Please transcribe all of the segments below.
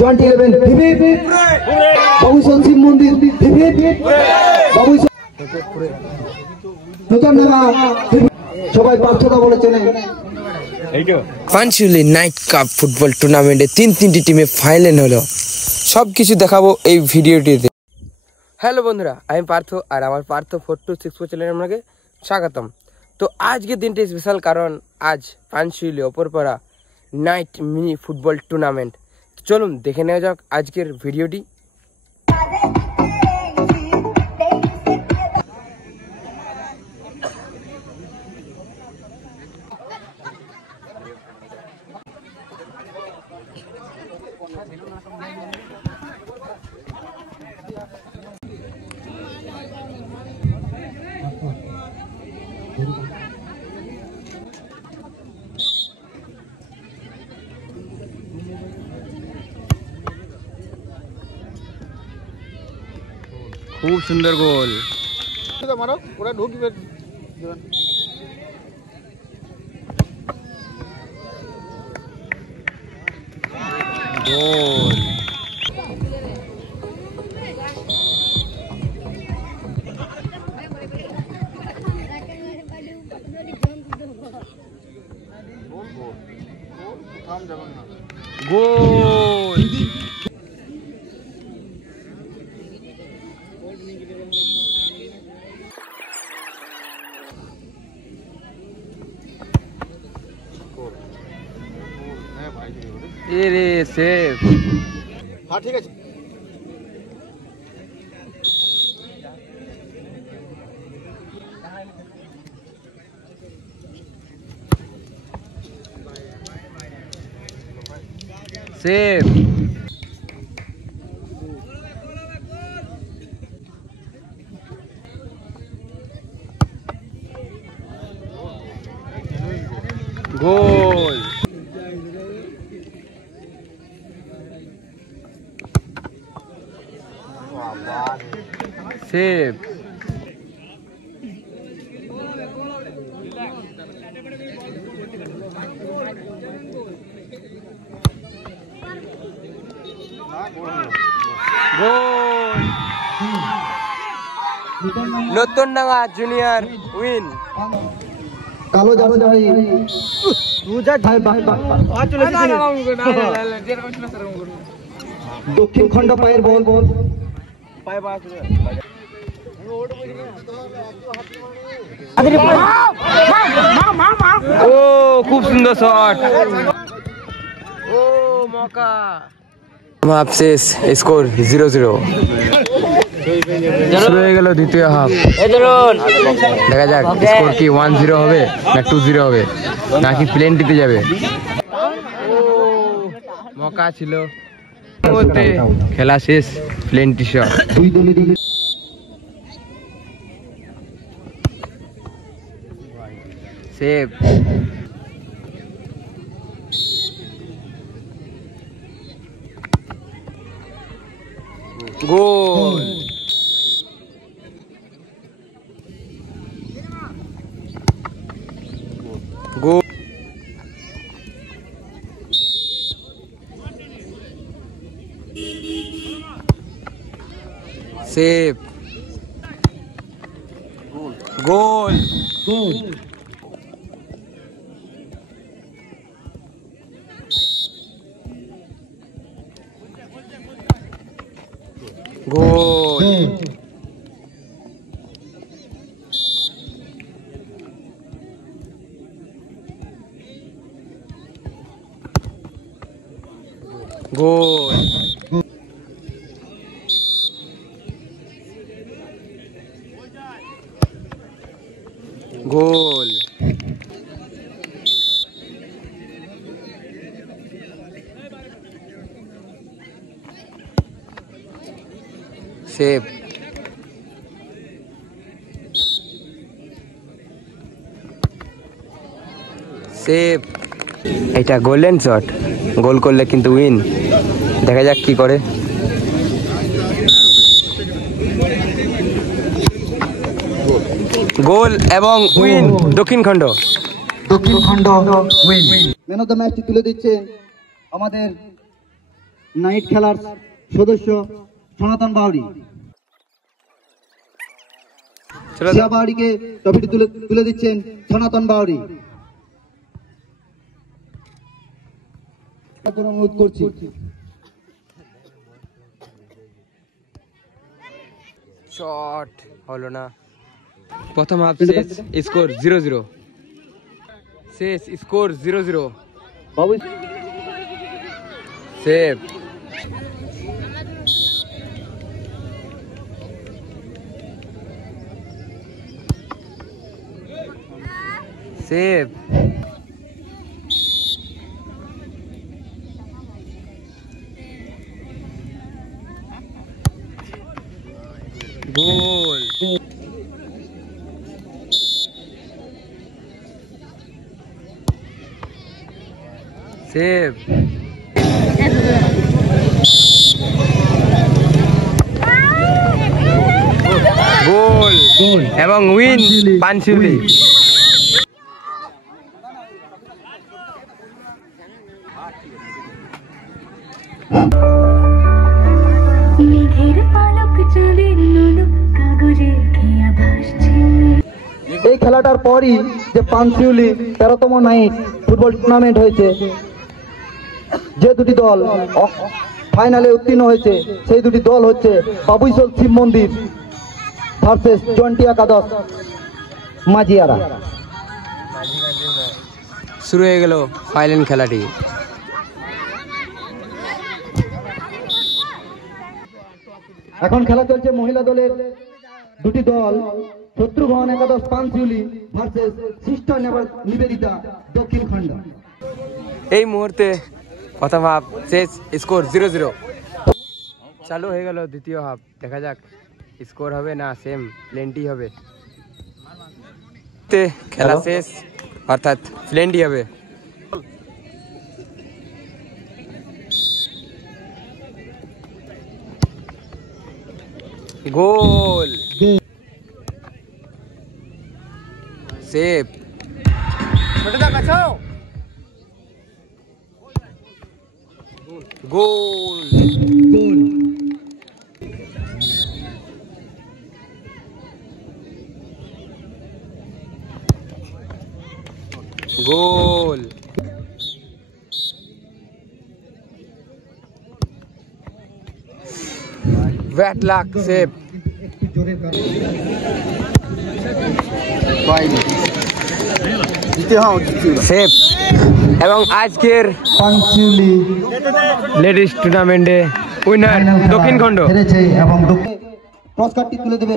Joint 11 বাবু শিব মন্দির সবাই প্রার্থনা বলেছেন। পাঞ্চুলি নাইট কাপ ফুটবল টুর্নামেন্টে তিনটি টিমে ফাইনাল হলো। সবকিছু দেখাবো এই ভিডিওটিতে। হ্যালো বন্ধুরা, আমি পার্থ আর আমার পার্থ 4264 চ্যানেলে আপনাকে স্বাগতম। তো আজকে দিনটি স্পেশাল, কারণ আজ পাঞ্চুলি অপরপাড়া নাইট মিনি ফুটবল টুর্নামেন্ট। চলুন দেখে নেওয়া যাক আজকের ভিডিওটি। খুব সুন্দর গোল। গোল গোল रे सेफ। हाँ ठीक है। सेफ गोल सेफ গোল নতুন নাগা জুনিয়র উইন। কালো যাবে ভাই দক্ষিণ খণ্ড পায়ের বল ও খুব সুন্দর শট। ও মৌকা। হাফ শেষ, স্কোর 0-0। শুরু হয়ে গেল দ্বিতীয় হাফ। দেখা যাক স্কোর কি 1-0 হবে না 2-0 হবে নাকি প্লেনটিতে যাবে। মৌকা ছিল বলতে খেলা শেষ, প্লেনটি শট। সেভ গোল গোল সেভ গোল গোল गोल गोल गोल सेफ सेफ। এটা গোল্ডেন শট, গোল করলে কিন্তু উইন। দেখা যাক কি করে। গোল এবং উইন দক্ষিণ খণ্ড উইন। ম্যান অফ দ্য ম্যাচটি তুলে দিচ্ছেন আমাদের নাইট খেলার সদস্য সনাতন বাউরি। শিয়া বাউরিকে ট্রফিটি তুলে দিচ্ছেন সনাতন বাউরি। অনুরোধ করছি। শট হলো না। প্রথম হাফ শেষ, স্কোর 0-0। শেষ স্কোর 0-0। বাবু সেভ। সেভ। গোল। সেভ। গোল এবং উইন পাঞ্চুলি। এই খেলাটার পরই যে পাঞ্চিউলি 13তম নাইট ফুটবল টুর্নামেন্ট হয়েছে, যে দুটি দল ফাইনালে উত্তীর্ণ হয়েছে সেই দুটি দল হচ্ছে বাবুইশল শিব মন্দির ভার্সেস জন্টি একাদশ মাঝিয়ারা। শুরু হয়ে গেল ফাইনাল খেলাটি। এখন খেলা চলছে মহিলা দলের দুটি দল, শত্রুঘন একাদশ পাঞ্চিউলি ভার্সেস সিস্টার নিবেদিতা দক্ষিণ খণ্ড। এই মুহূর্তে প্রথম হাফ শেষ, স্কোর 0-0। চালু হয়ে গেল দ্বিতীয় হাফ। দেখা যাক স্কোর হবে না সেম প্লেন্টি হবে। খেলা শেষ, অর্থাৎ প্লেন্টি হবে। Goal. Save. Goal. Goal. Bad luck. Save. Save. এবং আজকের পাঞ্চিউলি লেডিস টুর্নামেন্টে উইনার দক্ষিণ খণ্ড হেরেছে এবং পুরস্কারটি তুলে দেবে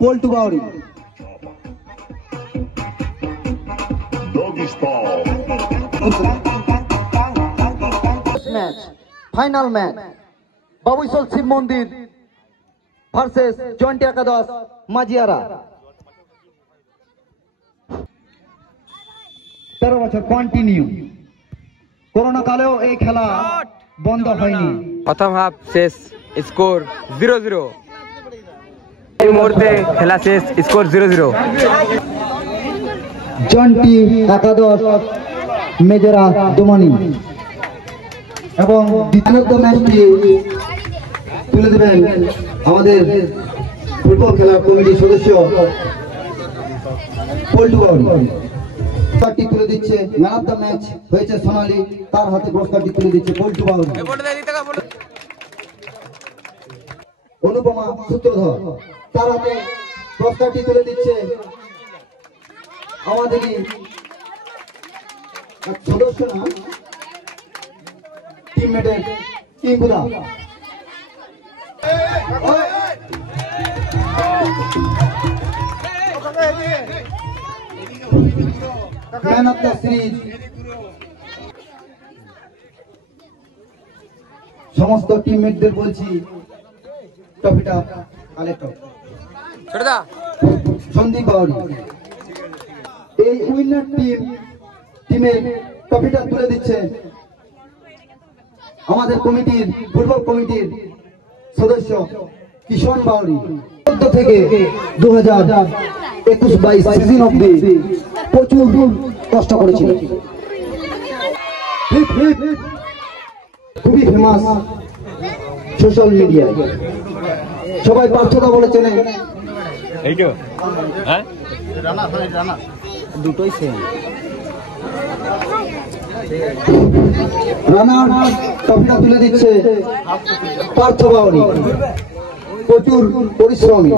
পল্টু বাউরি। ফাইনাল ম্যাচ বাবুইশল শিব মন্দির ভার্সেস জয়েন্ট একাদশ মাঝিয়ারা। 13 বছর কন্টিনিউ, করোনা কালেও এই খেলা বন্ধ হয়নি। প্রথম হাফ শেষ, স্কোর 0-0। এই মুহূর্তে খেলা শেষ, স্কোর 0-0। জন্টি একাদশ মেজরা দোমানি এবং দ্বিতীয় ম্যাচটি তুলে দেবেন আমাদের ফুটবল খেলার কমিটির সদস্য পল্টু বাউরি। পুরস্কারটি তুলে দিচ্ছে ম্যান অফ দ্য ম্যাচ হয়েছে সোনালী, তার হাতে পুরস্কারটি তুলে দিচ্ছে পল্টু বাউরি। অনুপমা সূত্রধর, তার হাতে পুরস্কারটি তুলে দিচ্ছে আমাদেরই সদস্য না টিমমেটের কিংগুদা। ম্যান অফ দ্য সিরিজ সমস্ত টিমমেটদের বলছি ট্রফিটা কালেক্ট করো। সন্দীপ বাউরি এই উইনার টিমের ট্রফিটা তুলে দিচ্ছে আমাদের কমিটির ফুটবল কমিটির সদস্য কিশোর বাউরি। 14 থেকে 2021-22 সিজন অবধি প্রচুর কষ্ট করেছিল, খুবই ফেমাস সোশ্যাল মিডিয়ায়। সবাই পার্থদা বলে চেনে। দুটোই সেম। রানা ট্রফিটা তুলে দিচ্ছে পার্থ বাউরি, প্রচুর পরিশ্রমী।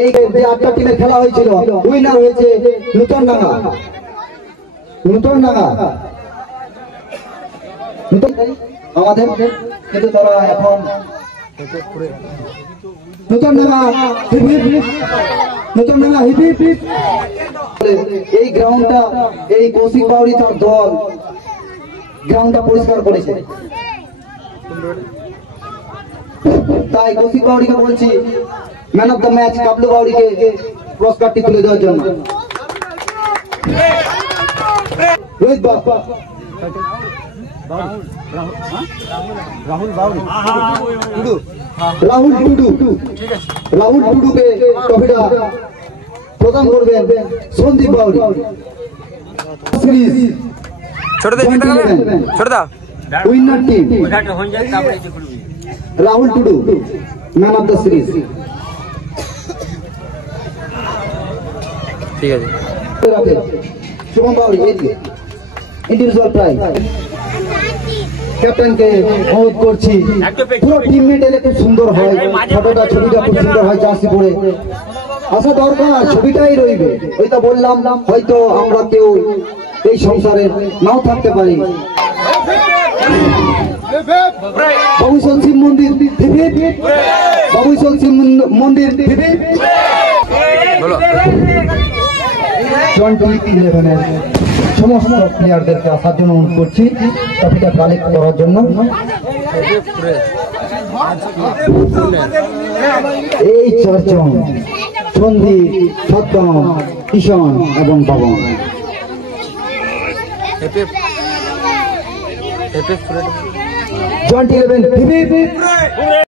এই যে 8টা টিমের খেলা হয়েছিল, উইনার হয়েছে নূতনডাঙ্গা। আমাদের কিন্তু তারা এখন নূতনডাঙ্গা হিপ এই গ্রাউন্ডটা, এই কৌশিক বাউরি তার দল গ্রাউন্ডটা পরিষ্কার করেছে। তাই কৌশিক বাউরিকে বলছি ম্যান অফ দ্য ম্যাচ কাবলু বাউরিকে পুরস্কারটি তুলে দেওয়ার জন্য। রোহিত বাবা রাহুল টুডুকে ট্রফিটা প্রদান করবেন Sandip Bauri. Winner team Rahul Tudu, man of the series. ঠিক আছে, শুভম বাউরি ইন্ডিভিজুয়াল প্রাইজ। ক্যাপ্টেনকে অনুরোধ করছি, পুরো টিমমেট এলে খুব সুন্দর হয়, ছবিটা খুব সুন্দর হয় জার্সি পরে। আসা দরকার, ছবিটাই রইবে। ওইটা বললাম, হয়তো আমরা কেউ এই সংসারে নাও থাকতে পারি। বাবুসল শিব মন্দির, বাবুসল শিব মন্দির। 2011-এর সমস্ত প্লেয়ারদেরকে আসার জন্য অনুরোধ করছি, ট্রফিটা কালেক্ট করার জন্য। এই 4 জন সন্দীপ, সত্যম, কিষণ এবং বাবন। জয়েন্ট 11